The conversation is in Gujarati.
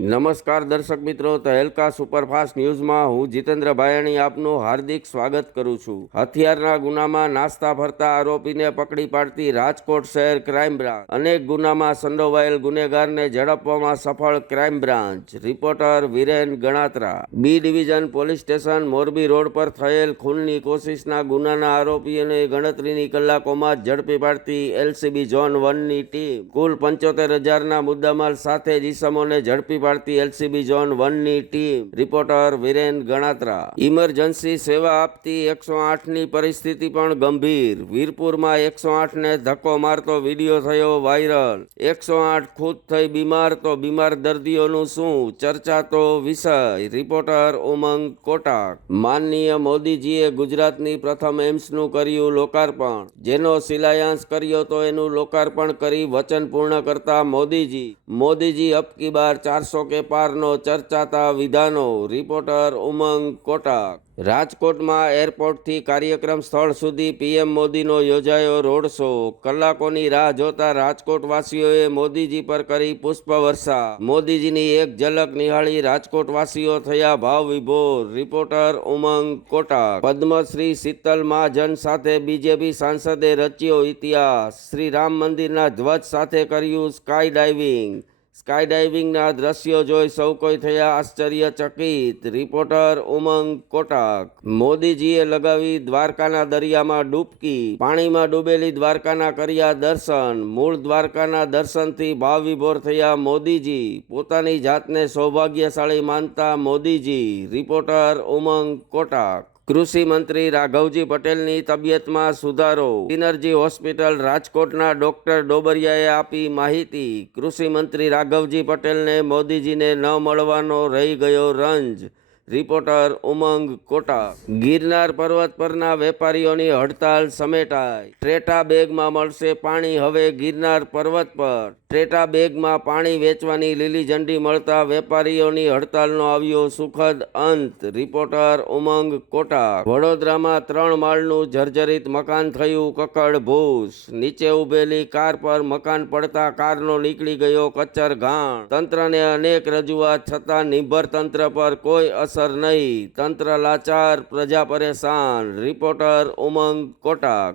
નમસ્કાર દર્શક મિત્રો, તહેલકા સુપરફાસ્ટ ન્યૂઝમાં હું જીતેન્દ્ર ભાયાણી આપનું હાર્દિક સ્વાગત કરું છું। હથિયારના ગુનામાં નાસ્તા ફરતા આરોપીને પકડી પાડતી રાજકોટ શહેર ક્રાઇમ બ્રાન્ચ। અનેક ગુનામાં સંડોવાયેલ ગુનેગારને ઝડપવામાં સફળ crime branch. Reporter Viren Ganatra. B division police station Morbi road પર થયેલ ખૂનની કોશિશના ગુનાના આરોપીઓને ગણતરીની કલાકોમાં ઝડપી પાડતી એલસીબી ઝોન 1ની ટીમ કુલ 75,000ના મુદ્દામાલ સાથે જ ઈસમોને ઝડપી પાડતી એલસીબી ઝોન 1ની team. Reporter Viren Ganatra. Emergency સેવા આપતી 108ની પરિસ્થિતિ પણ ગંભીર। વીરપુરમાં 108ને ધક્કો મારતો વિડીયો થયો વાયરલ। 108 ખુદ થઈ બીમાર તો બીમાર દર્દીઓનું શું, ચર્ચાતો વિષય। રિપોર્ટર ઉમંગ કોટાક। માનનીય મોદીજીએ ગુજરાતની પ્રથમ એમ્સનું કર્યું લોકાર્પણ। જેનો શિલાન્યાસ કર્યો તો એનું લોકાર્પણ કરી વચન પૂર્ણ કરતા મોદીજી અબકી બાર 400 કે પારનો ચર્ચાતા વિધાનો। રિપોર્ટર ઉમંગ કોટાક। રાજકોટમાં એરપોર્ટથી કાર્યક્રમ સ્થળ સુધી પીએમ મોદીનો યોજાયો રોડ શો। કલાકોની રાહ જોતા રાજકોટવાસીઓએ મોદીજી પર કરી પુષ્પવર્ષા। મોદીજીની એક ઝલક નિહાળી રાજકોટવાસીઓ થયા ભાવ વિભોર। રિપોર્ટર ઉમંગ કોટાક। પદ્મશ્રી શીતલ મહાજન સાથે બીજેપી સાંસદે રચ્યો ઇતિહાસ। શ્રી રામ મંદિરના ધ્વજ સાથે કર્યું સ્કાય ડાઇવિંગના દ્રશ્યો જોઈ સૌ કોઈ થયા આશ્ચર્યચકિત। રિપોર્ટર ઉમંગ કોટાક। મોદીજીએ લગાવી દ્વારકાના દરિયામાં ડૂબકી। પાણીમાં ડૂબેલી દ્વારકાના કર્યા દર્શન। મૂળ દ્વારકાના દર્શનથી ભાવ વિભોર થયા મોદીજી। પોતાની જાતને સૌભાગ્યશાળી માનતા મોદીજી। રિપોર્ટર ઉમંગ કોટાક। કૃષિ મંત્રી રાઘવજી પટેલની તબિયતમાં સુધારો। સિનર્જી હોસ્પિટલ રાજકોટના ડોક્ટર ડોબરિયાએ આપી માહિતી। કૃષિ મંત્રી રાઘવજી પટેલને મોદીજીને ન મળવાનો રહી ગયો રંજ। રિપોર્ટર ઉમંગ કોટાક। ગિરનાર પર્વત પરના વેપારીઓની હડતાલ સમેટાઈ। ટ્રેટા બેગમાં મળશે પાણી હવે ગિરનાર પર્વત પર। ટ્રેટા બેગમાં પાણી વેચવાની લીલી ઝંડી મળતા વેપારીઓની હડતાલનો આવ્યો સુખદ અંત। રિપોર્ટર ઉમંગ કોટાક। વડોદરામાં 3 માળનું જર્જરિત મકાન થયું કકડભૂસ। નીચે ઉભેલી કાર પર મકાન પડતા કારનો નીકળી ગયો કચ્ચર ઘાણ। તંત્રને અનેક રજૂઆત છતાં નિર્ભર તંત્ર પર કોઈ અસર નહીં। તંત્ર લાચાર, પ્રજા પરેશાન। રિપોર્ટર ઉમંગ કોટાક।